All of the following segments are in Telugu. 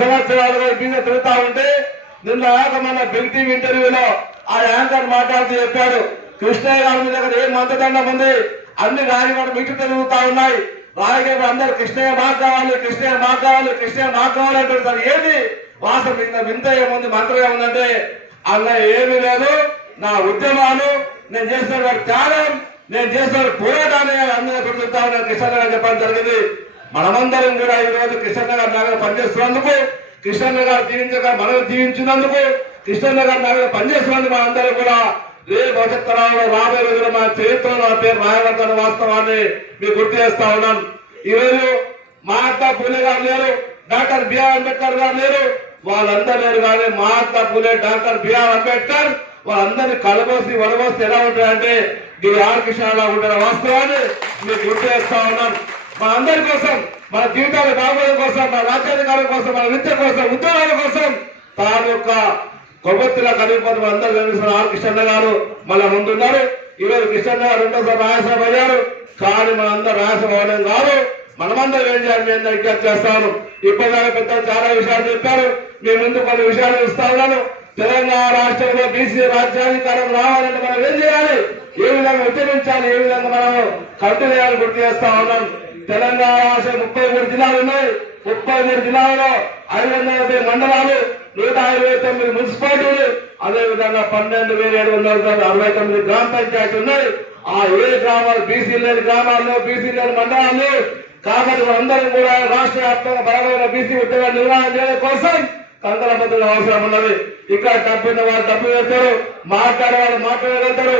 సంవత్సరాలుగా మీద తిరుగుతా ఉంటే నిన్న మన బిగ్ టీవీ ఇంటర్వ్యూలో ఆ యాంకర్ మాట్లాడుతూ చెప్పాడు కృష్ణయ్య గారి మీద దగ్గర ఏం మంతదండం ఉంది? అన్ని రాయగడ మిట్టు తిరుగుతా ఉన్నాయి. రాయగడ అందరు కృష్ణయ్య మాకు కావాలి కృష్ణయ్య మాకు కావాలి కృష్ణయ్య మాకు కావాలి అంటారు ఏది? వాసం ఇంత వింత ఏముంది మంత్రం ఏముందంటే అన్న ఏమీ లేదు. నా ఉద్యమాలు నేను చేస్తున్న త్యాగం నేను చేస్తున్న పోరాటాన్ని అందరూ పెడుతుంటా ఉన్నాను కృష్ణ చెప్పడం జరిగింది. మనమందరం కూడా ఈ రోజు గారి నగర పనిచేస్తున్నందుకు కృష్ణ గారు జీవించగా మనం జీవించినందుకు కిషన్ గారి నగర పనిచేస్తున్నందుకు మనందరం కూడా రేపు భవిష్యత్ తరాల్లో రాబోయే రోజులు మన చరిత్రలో నా పేరు రాయబడుతున్న వాస్తవాన్ని మీకు గుర్తు చేస్తా ఉన్నాను. ఈరోజు మా మహాత్మా పూలే గారు లేరు డాక్టర్ బిఆర్ అంబేద్కర్ గారు లేరు వాళ్ళందరూ లేరు కానీ Mahatma Phule doctor B R Ambedkar వాళ్ళందరినీ కలబోసి వడబోసి ఎలా ఉంటారంటే ఈ ఆర్ కిషన్ లా ఉంటారు వాస్తవాన్ని మీకు గుర్తు చేస్తా ఉన్నాను. మన అందరి కోసం మన జీవితాల బాగోడం కోసం మన రాజ్యాధికారం కోసం మన విద్య కోసం ఉద్యోగాల కోసం తాను యొక్క కొవ్వొత్తిలా కలిగిపోతే మన అందరూ కనిపిస్తున్న ఆర్ కిషన్ గారు మన ముందున్నారు. ఈరోజు రోజు కిషన్ గారు రెండోసారి రాజసభ అయ్యారు. కానీ మన రాజసభ రాయసభ అవ్వడం కాదు. మనమందరం ఏం చేయాలి? నేను విజ్ఞప్తి చేస్తాను ఇప్పటిదాకా పెద్ద చాలా విషయాలు చెప్పారు. మీ ముందు కొన్ని విషయాలు ఇస్తా ఉన్నాను. తెలంగాణ రాష్ట్రంలో బీసీ రాజ్యాధికారం రావాలంటే మనం ఏం చేయాలి? ఏ విధంగా ఉద్యమించాలి ఏ విధంగా మనం కట్టు చేయాలని గుర్తు చేస్తా ఉన్నాం తెలంగాణ రాష్ట్రం ముప్పై మూడు జిల్లాలు ఉన్నాయి. ముప్పై మూడు జిల్లాలలో ఐదు వందల యాభై మండలాలు నూట ఇరవై తొమ్మిది మున్సిపాలిటీలు. అదే విధంగా పన్నెండు వేల ఏడు వందల అరవై తొమ్మిది గ్రామ పంచాయతీలు ఉన్నాయి. ఆ ఏ గ్రామాలు బీసీ లేని గ్రామాల్లో బీసీ లేని మండలాల్లో కాబట్టి అందరం కూడా రాష్ట్ర వ్యాప్తంగా బలమైన బీసీ ఉద్యోగ నిర్వహణ చేయడం కోసం కంకణ బద్దులు అవసరం ఉన్నది. ఇక్కడ తప్పిన వారు వాళ్ళు డబ్బు వేస్తారు మాట్లాడే వాళ్ళు మాట్లాడగలుగుతారు.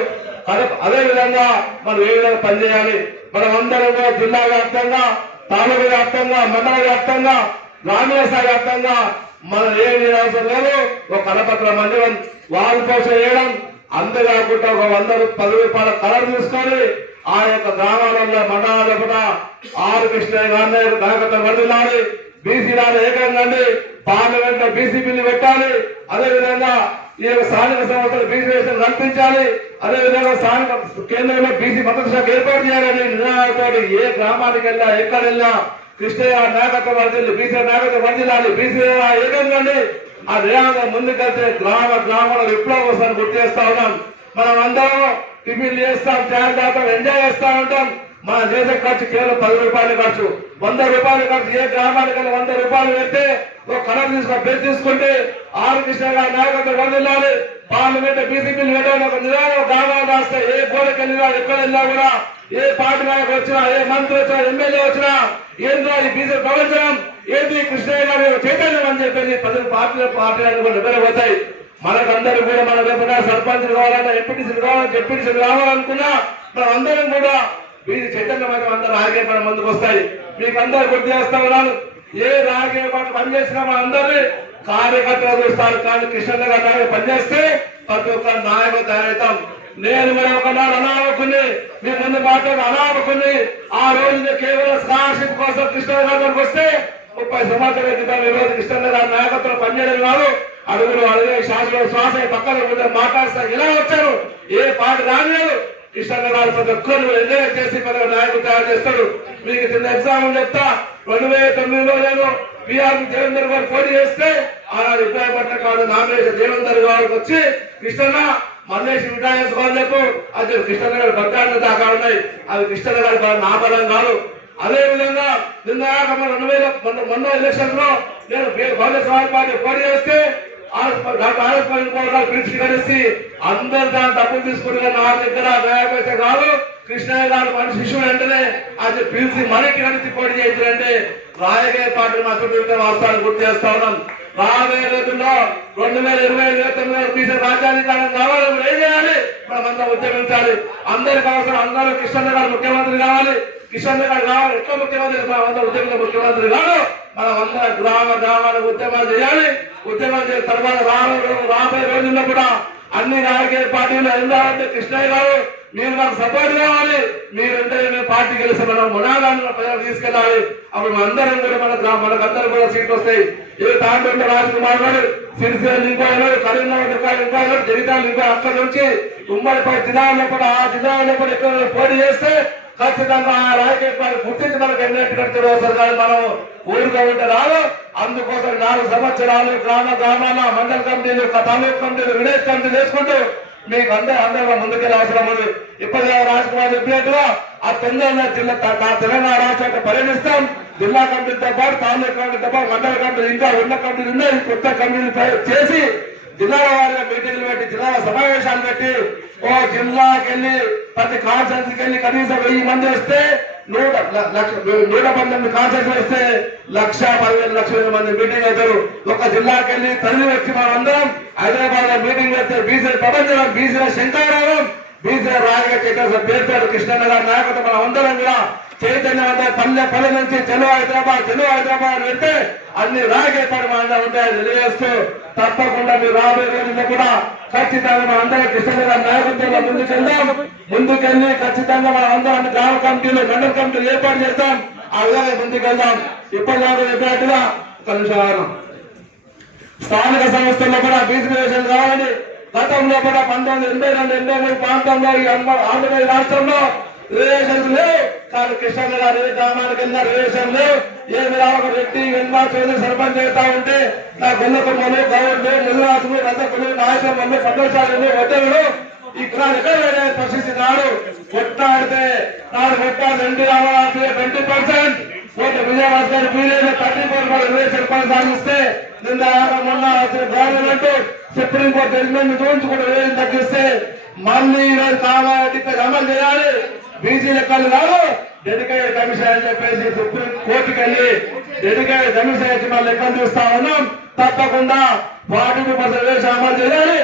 అదే అదే విధంగా మనం ఏ విధంగా పనిచేయాలి? మనం అందరం కూడా జిల్లా వ్యాప్తంగా తాలూకు వ్యాప్తంగా మండల వ్యాప్తంగా గ్రామీణ స్థాయి వ్యాప్తంగా మనం ఏ అవసరం లేదు ఒక కరపత్ర మందిరం వాళ్ళు పోషణ చేయడం. అంతేకాకుండా ఒక వంద పది రూపాయల కలర్ తీసుకొని ఆ యొక్క గ్రామాలలో మండలాల్లో కూడా ఆరు కృష్ణ గారిని నాయకత్వం వర్దిల్లాలి బీసీ రాలు ఏకంగా పార్లమెంట్లో బీసీ బిల్లు పెట్టాలి. అదే విధంగా ఈ యొక్క స్థానిక సంస్థలు బీసీ రిజర్వేషన్ కల్పించాలి అదే విధంగా స్థానిక కేంద్రంలో బీసీ మద్దతు శాఖ ఏర్పాటు చేయాలని నిర్ణయాలతో ఏ గ్రామానికి వెళ్ళా ఎక్కడ వెళ్ళా కృష్ణయ్య నాయకత్వ వర్జిల్లు బీసీ నాయకత్వ వర్జిల్లాలి బీసీ ఏకంగానే ఆ నినాదం ముందుకెళ్తే గ్రామ గ్రామాల విప్లవం వస్తాను గుర్తు చేస్తా ఉన్నాం. మనం అందరం టిఫిన్లు చేస్తాం చాయ్ తాగుతాం ఎంజాయ్ చేస్తా ఉంటాం. మన దేశం ఖర్చు కేవలం పది రూపాయలు ఖర్చు. వంద రూపాయలు ఖర్చు ఏ గ్రామానికి వంద రూపాయలు పెడితే ఒక కలర్ తీసుకుని పేరు తీసుకుంటే ఆరు కృష్ణ గారి నాయకత్వం వదిలాలి పార్లమెంట్ బీసీపీలు పెట్టాలి ఒక నిదానం గ్రామాలు రాస్తే ఏ గోడకి వెళ్ళినా ఎక్కడ వెళ్ళినా కూడా ఏ పార్టీ నాయకులు వచ్చినా ఏ మంత్రి వచ్చినా ఎమ్మెల్యే వచ్చినా ఏంద్రా ఈ బీజేపీ ప్రవచనం ఏంది కృష్ణయ్య గారి చైతన్యం అని చెప్పేసి ప్రజలు పార్టీల పార్టీలు కూడా నిద్రపోతాయి. మనకందరూ కూడా మన రేపు సర్పంచ్ కావాలన్నా ఎంపీటీసీలు కావాలన్నా ఎంపీటీసీలు కావాలనుకున్నా మనం అందరం మీరు చైతన్య చైతన్యమైన అందరూ రాజకీయ పని ముందుకు వస్తాయి. మీకు అందరు గుర్తు చేస్తా ఉన్నాను. ఏ రాగే పని పనిచేసినా మన అందరినీ కార్యకర్తలు చూస్తారు కానీ కృష్ణ గారు పనిచేస్తే ప్రతి ఒక్క నాయకులు తయారవుతాం. నేను మరి ఒకనాడు అనామకుని మీ ముందు మాట్లాడి అనామకుని ఆ రోజు కేవలం స్కాలర్షిప్ కోసం కృష్ణ గారికి వస్తే ముప్పై సంవత్సరాల క్రితం ఈ రోజు కృష్ణ గారి నాయకత్వం పనిచేయడం కాదు. అడుగులు అడిగే శాసన శ్వాస పక్కన కూర్చొని మాట్లాడుతారు ఇలా వచ్చారు. ఏ పాట రాలేదు కృష్ణ గారు ప్రతి ఒక్కరు ఎంజాయ్ చేసి మన నాయకుడు తయారు చేస్తాడు. మీకు చిన్న ఎగ్జామ్ చెప్తా రెండు వేల తొమ్మిదిలో నేను బీఆర్ దేవేందర్ గారు పోటీ చేస్తే ఆనాడు ఇబ్రాహీంపట్నం కాదు నామినేషన్ దేవేందర్ గారికి వచ్చి కృష్ణ మల్లేసి విటాయించుకోవాలని చెప్పు అది కృష్ణ గారి భద్రాన్ని దాకా అవి కృష్ణగారి నా బలం కాదు. అదే విధంగా నిన్న రెండు వేల మొన్న ఎలక్షన్లో నేను బహుజన పార్టీ పోటీ చేస్తే పిలిచి కలిసి అందరు దాని డబ్బులు తీసుకుని నా దగ్గర వేయకపోతే కాదు. కృష్ణయ్య గారు మన శిష్యుడు వెంటనే అది పిలిచి మనకి కలిసి పోటీ చేయించారంటే రాయగే పార్టీ మా చుట్టూ వాస్తవాన్ని గుర్తు చేస్తా ఉన్నాం. రాబోయే రోజుల్లో రెండు వేల ఇరవై ఇరవై తొమ్మిది తీసే రాజ్యాంగం కావాలి ఏం చేయాలి? మనం అందరం ఉద్యమించాలి. అందరికి అవసరం అందరూ కృష్ణయ్య గారు ముఖ్యమంత్రి కావాలి. కిషన్ గారు కావాలి ఎట్లా ముఖ్యమంత్రి మనం అందరూ ఉద్యమంలో ముఖ్యమంత్రి కాదు మనం అందరం గ్రామ గ్రామాలకు ఉద్యమాలు చేయాలి. ఉద్యమాలు చేసిన తర్వాత రాబోయే రాబోయే రోజుల్లో కూడా అన్ని రాజకీయ పార్టీలు ఎందుకంటే కృష్ణయ్య గారు మీరు మాకు సపోర్ట్ కావాలి. మీరంటే మేము పార్టీ గెలిస్తే మనం మునాగాన్ని ప్రజలు తీసుకెళ్ళాలి. అప్పుడు మన అందరం కూడా మన గ్రామ మనకు అందరం కూడా సీట్లు వస్తాయి. ఏ తాండ్రంలో రాజకుమార్ గారు సిరిసిల్ల ఇంకో కరీంనగర్ ఇంకా ఇంకా ఉన్నాడు ఇంకా అక్కడ నుంచి ఉమ్మడిపై జిల్లాలో కూడా ఆ జిల్లాలో కూడా ఎక్కువ పోటీ చేస్తే ఖచ్చితంగా ఆ రాజకీయ పార్టీ గుర్తించి మనకు ఎన్నట్టు కట్టారు అవసరం మనం ఊరుగా ఉంటే రాదు. అందుకోసం నాలుగు సంవత్సరాలు గ్రామ గ్రామాల మండల కమిటీలు తాలూకు కమిటీలు విలేజ్ కమిటీలు వేసుకుంటూ మీకు అందరూ అందరూ ముందుకెళ్ళే అవసరం ఉంది. ఇప్పటికే రాజకుమార్ చెప్పినట్టుగా ఆ తెలంగాణ జిల్లా తెలంగాణ రాష్ట్రానికి పరిగణిస్తాం. జిల్లా కమిటీతో పాటు తాలూకు కమిటీతో పాటు మండల కమిటీలు ఇంకా ఉన్న కమిటీలు ఉన్నాయి. కొత్త కమిటీలు చేసి జిల్లాల వారిగా మీటింగ్లు పెట్టి జిల్లాల సమావేశాలు పెట్టి ఓ జిల్లాకి వెళ్ళి ప్రతి కాన్ఫరెన్స్ వెళ్ళి కనీసం వెయ్యి మంది వస్తే నూట నూట పంతొమ్మిది కాన్ఫరెన్స్ వస్తే లక్ష పదివేలు లక్షల మంది మీటింగ్ అవుతారు. ఒక జిల్లాకి వెళ్ళి తల్లి వచ్చి మనం అందరం హైదరాబాద్లో మీటింగ్ చేస్తే బీసీ ప్రపంచంలో బీసీల శంకరారావు బీసీ రాజకీయ చైతన్య పేరుపేట కృష్ణన్న గారి నాయకత్వం మనం అందరం కూడా. చైతన్యవంత పల్లె పల్లె నుంచి చెలో హైదరాబాద్ చెలో హైదరాబాద్ వెళ్తే అన్ని రాజకీయ పరిమాణాలు ఉంటాయని తెలియజేస్తూ తప్పకుండా మీరు రాబోయే రోజుల్లో కూడా ఖచ్చితంగా మన అందరం కృష్ణ నాయకత్వంలో ముందుకెళ్దాం ముందుకెళ్ళి ఖచ్చితంగా మన అందరం గ్రామ కమిటీలు మండల కమిటీలు ఏర్పాటు చేస్తాం ఆ విధంగా ముందుకెళ్దాం ఇప్పటిదాకా చెప్పినట్టుగా ఒక నిమిషం స్థానిక సంస్థల్లో కూడా బీసీ రావాలని గతంలో కూడా పంతొమ్మిది ఎనభై రెండు ఎనభై మూడు ప్రాంతంలో ఈ ఆంధ్రప్రదేశ్ రాష్ట్రంలో రిలేషన్స్ లేవు. కానీ కృష్ణ గారు ఏ గ్రామానికి వెళ్ళినా రిజర్వేషన్ లేవు. ఏమి రావక రెడ్డి వెన్మా చౌదరి సర్పంచ్ చేస్తా ఉంటే నా గొల్లకొమ్మలు గౌడ్లు ముదిరాజులు రథకులు నాయకులు పట్టోశాలు వడ్డలు ఈ కులాలు ఎక్కడ ప్రశ్నిస్తున్నాడు కొట్టాడితే నాడు కొట్టాడు రెండు Ramarao twenty percent. Vijayawada garu BJP thirty four per reservation కొనసాగిస్తే నిన్న మొన్న వచ్చిన గవర్నమెంట్ సుప్రీం కోర్టు జడ్జిమెంట్ చూపించుకుంటూ రిజర్వేషన్ తగ్గిస్తే మళ్ళీ ఈరోజు కావాలంటే అమలు చేయాలి. బీసీ లెక్కలు కాదు. డెడికేటెడ్ కమిషన్ అని చెప్పేసి సుప్రీం కోర్టుకి వెళ్ళి డెడికేటెడ్ కమిషన్ వచ్చి మన లెక్కలు చూస్తా ఉన్నాం. తప్పకుండా ఫార్టీ టూ పర్సెంట్ అమలు చేయాలి.